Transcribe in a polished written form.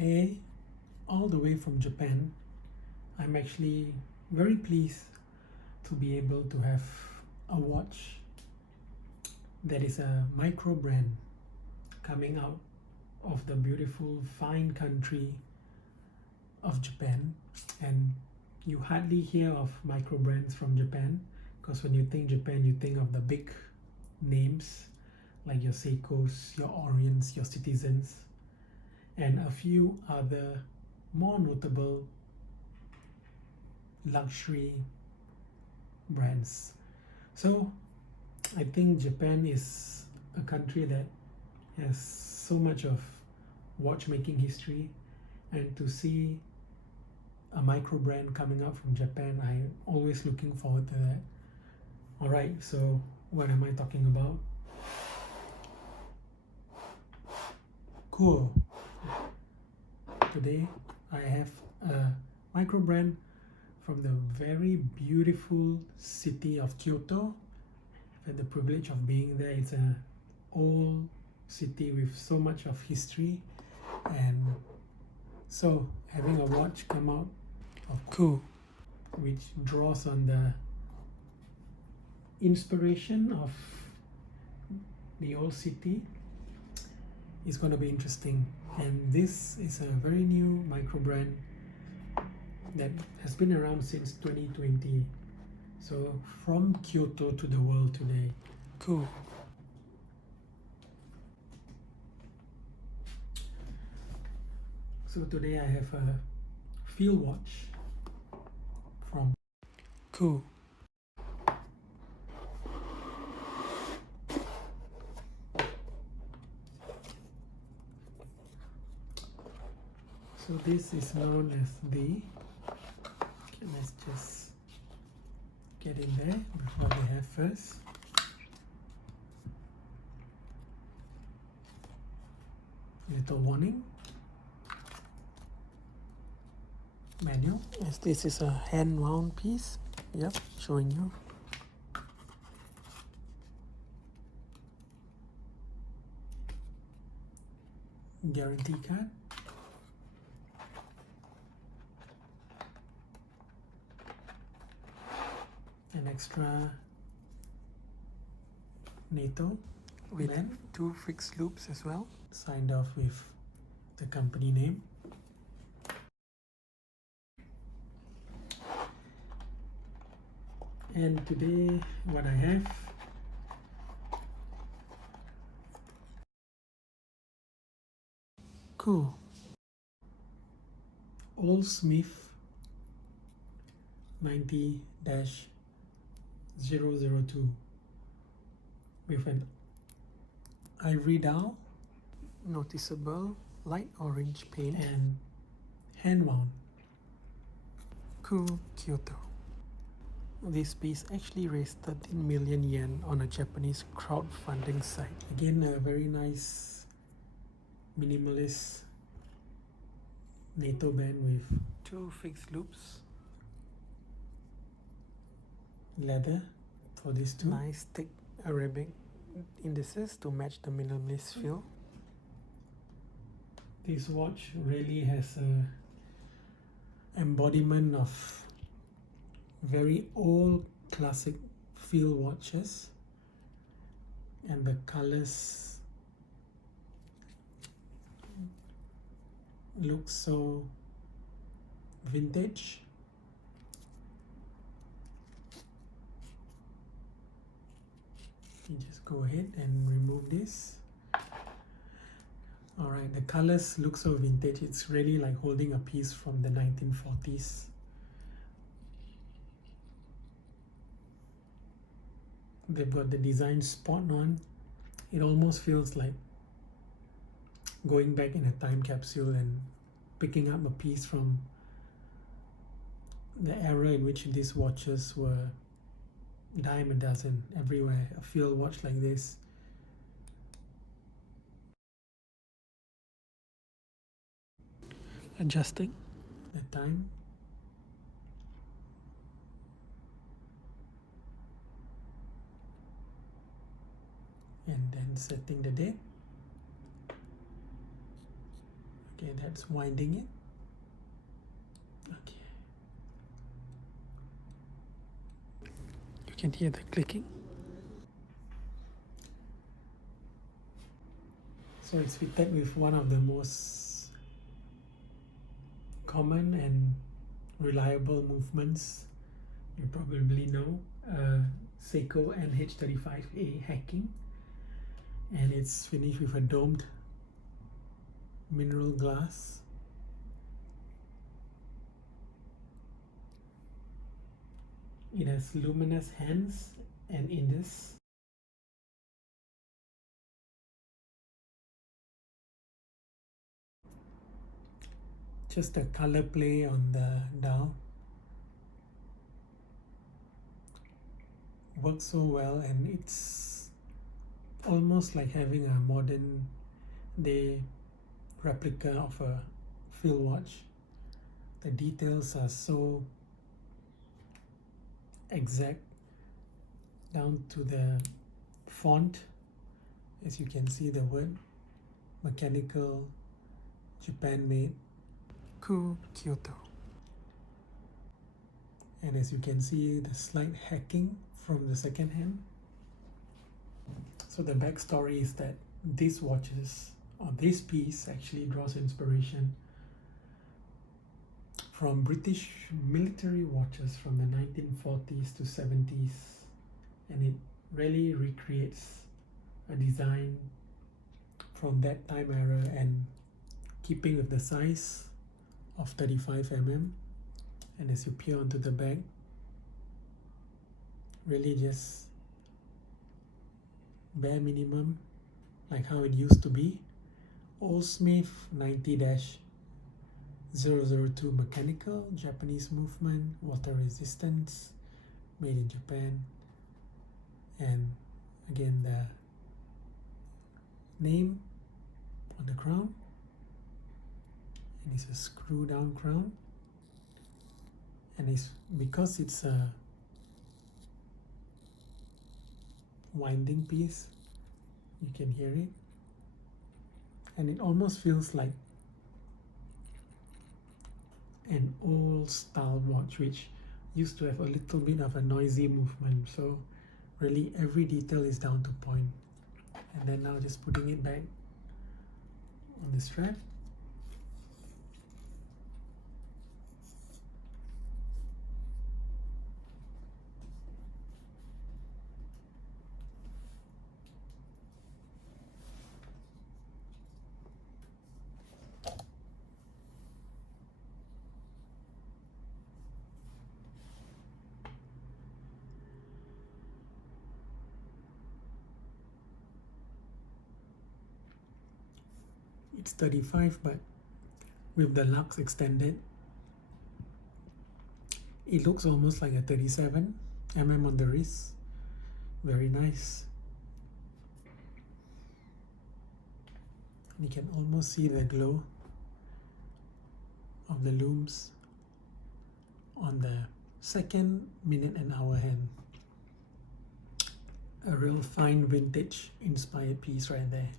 Today, all the way from Japan, I'm actually very pleased to be able to have a watch that is a micro brand coming out of the beautiful, fine country of Japan. And you hardly hear of micro brands from Japan, because when you think Japan, you think of the big names like your Seikos, your Orients, your Citizens, and a few other more notable luxury brands. So I think Japan is a country that has so much of watchmaking history, and to see a micro brand coming out from Japan, I'm always looking forward to that. Alright, so what am I talking about? Kuoe. Today I have a micro brand from the very beautiful city of Kyoto. I've had the privilege of being there. It's an old city with so much of history, and so having a watch come out of Kuoe, which draws on the inspiration of the old city, is going to be interesting. And this is a very new micro brand that has been around since 2020. So from Kyoto to the world today. Cool. So today I have a field watch from Kuoe. So this is known as the, okay, let's just get in there before we have first. Little warning. Manual, as this is a hand wound piece. Yep, showing you. Guarantee card. An extra Nato with two fixed loops as well, signed off with the company name. And today what I have, cool, Old Smith 90-002 with an ivory dial, noticeable light orange paint, and hand wound. Kuoe Kyoto. This piece actually raised 13 million yen on a Japanese crowdfunding site. Again, a very nice minimalist Nato band with two fixed loops, leather for these two, nice thick Arabic indices to match the minimalist feel. This watch really has a embodiment of very old classic field watches, and the colors look so vintage. You just go ahead and remove this. Alright, the colors look so vintage. It's really like holding a piece from the 1940s. They've got the design spot on. It almost feels like going back in a time capsule and picking up a piece from the era in which these watches were dime a dozen everywhere. A field watch like this. Adjusting the time. And then setting the date. Okay, that's winding it. Okay. You can hear the clicking. So it's fitted with one of the most common and reliable movements you probably know, Seiko NH35A hacking, and it's finished with a domed mineral glass. It has luminous hands and index. Just a color play on the dial. Works so well, and it's almost like having a modern day replica of a field watch. The details are so exact, down to the font. As you can see, the word mechanical, Japan made, Kuoe Kyoto. And as you can see, the slight hacking from the second hand. So the backstory is that these watches, or this piece, actually draws inspiration from British military watches from the 1940s to 70s, and it really recreates a design from that time era, and keeping with the size of 35 mm. And as you peer onto the back, really just bare minimum, like how it used to be. Old Smith 90-002 mechanical, Japanese movement, water resistance, made in Japan. And again, the name on the crown, and it's a screw down crown, and it's because it's a winding piece, you can hear it, and it almost feels like an old style watch which used to have a little bit of a noisy movement. So really every detail is down to point. And then now just putting it back on the strap. It's 35, but with the lux extended, it looks almost like a 37 mm on the wrist. Very nice. You can almost see the glow of the looms on the second, minute and hour hand. A real fine vintage inspired piece right there.